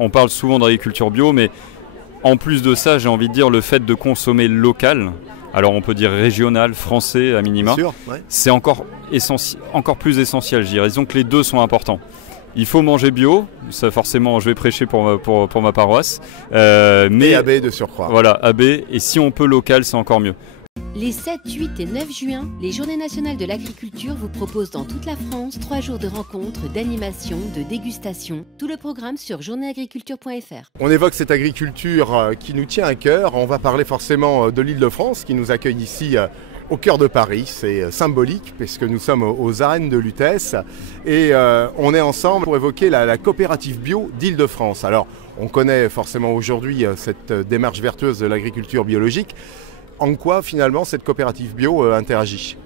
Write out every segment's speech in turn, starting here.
On parle souvent d'agriculture bio, mais en plus de ça, j'ai envie de dire le fait de consommer local, alors on peut dire régional, français à minima, ouais. C'est encore plus essentiel, je dirais. Disons que les deux sont importants. Il faut manger bio, ça forcément je vais prêcher pour ma paroisse. Mais et AB de surcroît. Voilà, AB, et si on peut local, c'est encore mieux. Les 7, 8 et 9 juin, les Journées nationales de l'agriculture vous proposent dans toute la France 3 jours de rencontres, d'animation, de dégustation. Tout le programme sur journéeagriculture.fr. On évoque cette agriculture qui nous tient à cœur. On va parler forcément de l'Île-de-France qui nous accueille ici au cœur de Paris. C'est symbolique puisque nous sommes aux arènes de Lutèce et on est ensemble pour évoquer la coopérative bio d'Île-de-France. Alors on connaît forcément aujourd'hui cette démarche vertueuse de l'agriculture biologique. En quoi finalement cette coopérative bio interagit ?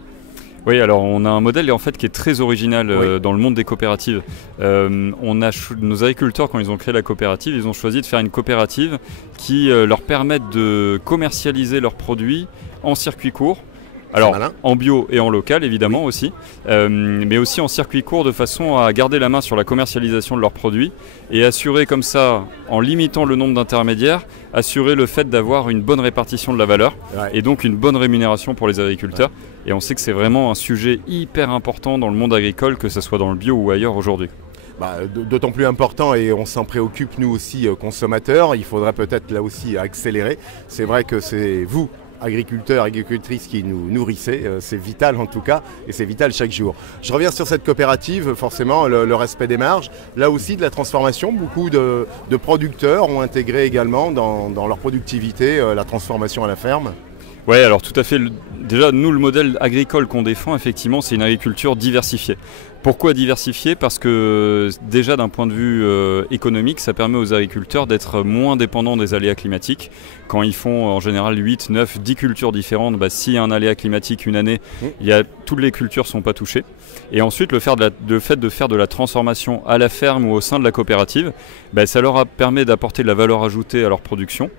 Oui, alors on a un modèle en fait qui est très original dans le monde des coopératives. Nos agriculteurs, quand ils ont créé la coopérative, ils ont choisi de faire une coopérative qui leur permette de commercialiser leurs produits en circuit court. Alors en bio et en local évidemment aussi, mais aussi en circuit court de façon à garder la main sur la commercialisation de leurs produits et assurer comme ça, en limitant le nombre d'intermédiaires, assurer le fait d'avoir une bonne répartition de la valeur et donc une bonne rémunération pour les agriculteurs. Et on sait que c'est vraiment un sujet hyper important dans le monde agricole, que ce soit dans le bio ou ailleurs aujourd'hui. D'autant plus important, et on s'en préoccupe nous aussi consommateurs, il faudrait peut-être là aussi accélérer. C'est vrai que c'est vous, agriculteurs, agricultrices qui nous nourrissez, c'est vital en tout cas, et c'est vital chaque jour. Je reviens sur cette coopérative, forcément le respect des marges, là aussi de la transformation, beaucoup de producteurs ont intégré également dans leur productivité la transformation à la ferme. Oui, alors tout à fait. Déjà, nous, le modèle agricole qu'on défend, effectivement, c'est une agriculture diversifiée. Pourquoi diversifiée ? Parce que déjà, d'un point de vue économique, ça permet aux agriculteurs d'être moins dépendants des aléas climatiques. Quand ils font en général 8, 9, 10 cultures différentes, s'il y a un aléa climatique une année, toutes les cultures ne sont pas touchées. Et ensuite, le fait de faire de la transformation à la ferme ou au sein de la coopérative, ça leur permet d'apporter de la valeur ajoutée à leur production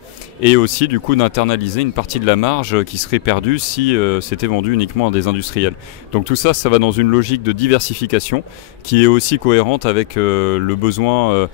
et aussi du coup d'internaliser une partie de la marge qui serait perdue si c'était vendu uniquement à des industriels. Donc tout ça, ça va dans une logique de diversification qui est aussi cohérente avec le besoin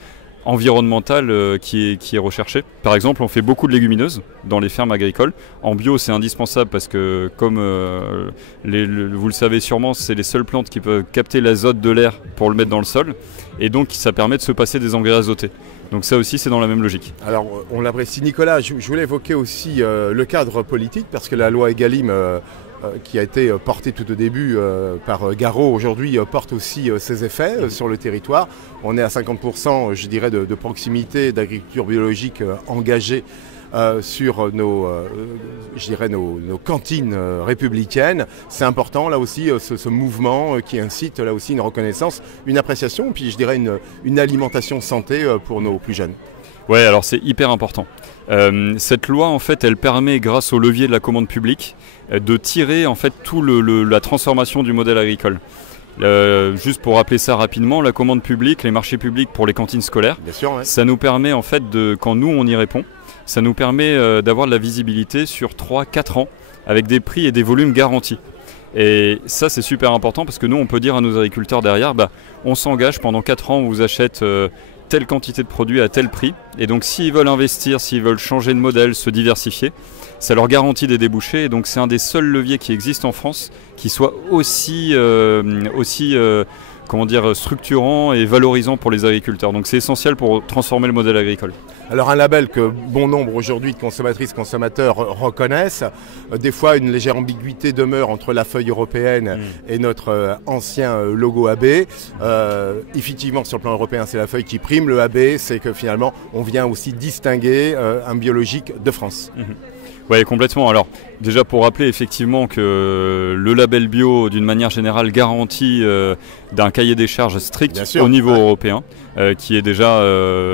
environnemental qui est recherché. Par exemple, on fait beaucoup de légumineuses dans les fermes agricoles. En bio, c'est indispensable parce que, comme vous le savez sûrement, c'est les seules plantes qui peuvent capter l'azote de l'air pour le mettre dans le sol. Et donc, ça permet de se passer des engrais azotés. Donc ça aussi, c'est dans la même logique. Alors, on l'apprécie. Nicolas, je voulais évoquer aussi le cadre politique parce que la loi Egalim qui a été portée tout au début par Garot, aujourd'hui porte aussi ses effets sur le territoire. On est à 50%, je dirais, de proximité d'agriculture biologique engagée sur nos cantines républicaines. C'est important, là aussi, ce mouvement qui incite, là aussi, une reconnaissance, une appréciation, puis je dirais une alimentation santé pour nos plus jeunes. Oui, alors c'est hyper important. Cette loi, en fait, elle permet, grâce au levier de la commande publique, de tirer en fait tout la transformation du modèle agricole. Juste pour rappeler ça rapidement, la commande publique, les marchés publics pour les cantines scolaires, bien sûr, ça nous permet en fait, quand nous on y répond, ça nous permet d'avoir de la visibilité sur 3-4 ans avec des prix et des volumes garantis. Et ça, c'est super important parce que nous, on peut dire à nos agriculteurs derrière, on s'engage pendant 4 ans, on vous achète telle quantité de produits à tel prix. Et donc, s'ils veulent investir, s'ils veulent changer de modèle, se diversifier, ça leur garantit des débouchés. Et donc, c'est un des seuls leviers qui existent en France qui soit aussi structurant et valorisant pour les agriculteurs. Donc, c'est essentiel pour transformer le modèle agricole. Alors un label que bon nombre aujourd'hui de consommatrices, consommateurs reconnaissent. Des fois, une légère ambiguïté demeure entre la feuille européenne et notre ancien logo AB. Effectivement, sur le plan européen, c'est la feuille qui prime. Le AB, c'est que finalement, on vient aussi distinguer un biologique de France. Oui, complètement. Alors, déjà pour rappeler effectivement que le label bio, d'une manière générale, garantit d'un cahier des charges strict au niveau européen, qui est déjà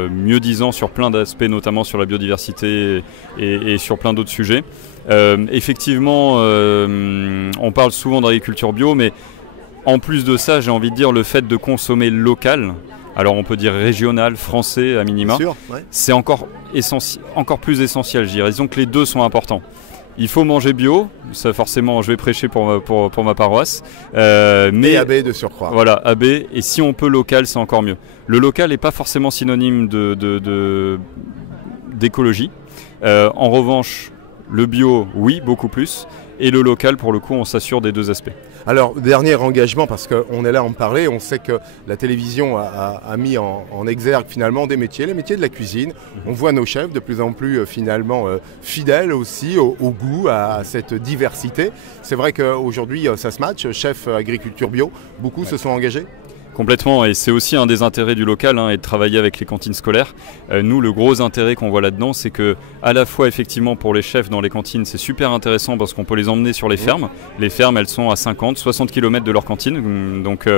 mieux disant sur plein d'aspects, notamment sur la biodiversité et sur plein d'autres sujets. Effectivement, on parle souvent d'agriculture bio, mais en plus de ça, j'ai envie de dire le fait de consommer local, alors on peut dire régional, français à minima, c'est encore plus essentiel, je dirais. Disons que les deux sont importants. Il faut manger bio, ça forcément je vais prêcher pour ma paroisse. Mais AB de surcroît. Voilà, AB, et si on peut local, c'est encore mieux. Le local n'est pas forcément synonyme d'écologie. En revanche, le bio, oui, beaucoup plus. Et le local, pour le coup, on s'assure des deux aspects. Alors, dernier engagement, parce qu'on est là à en parler, on sait que la télévision a mis en exergue finalement des métiers, les métiers de la cuisine. On voit nos chefs de plus en plus finalement fidèles aussi au goût, à cette diversité. C'est vrai qu'aujourd'hui, ça se match, chef agriculture bio, beaucoup se sont engagés. Complètement, et c'est aussi un des intérêts du local et de travailler avec les cantines scolaires. Nous, le gros intérêt qu'on voit là-dedans, c'est que à la fois effectivement pour les chefs dans les cantines, c'est super intéressant parce qu'on peut les emmener sur les fermes. Les fermes, elles sont à 50, 60 km de leur cantine, donc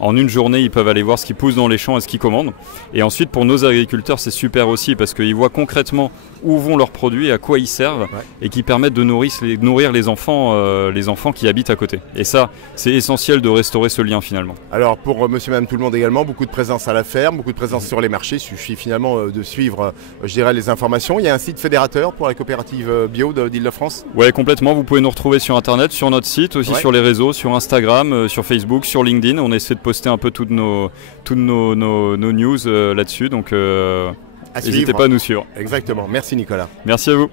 en une journée, ils peuvent aller voir ce qui pousse dans les champs et ce qu'ils commandent. Et ensuite, pour nos agriculteurs, c'est super aussi parce qu'ils voient concrètement où vont leurs produits, à quoi ils servent, et qui permettent de nourrir les enfants qui habitent à côté. Et ça, c'est essentiel de restaurer ce lien finalement. Alors pour monsieur, madame, tout le monde également, beaucoup de présence à la ferme, beaucoup de présence sur les marchés. Il suffit finalement de suivre, je dirais, les informations. Il y a un site fédérateur pour la coopérative bio d'Île-de-France? Oui, complètement. Vous pouvez nous retrouver sur Internet, sur notre site, aussi sur les réseaux, sur Instagram, sur Facebook, sur LinkedIn. On essaie de poster un peu toutes nos news là-dessus. Donc n'hésitez pas à nous suivre. Exactement. Merci Nicolas. Merci à vous.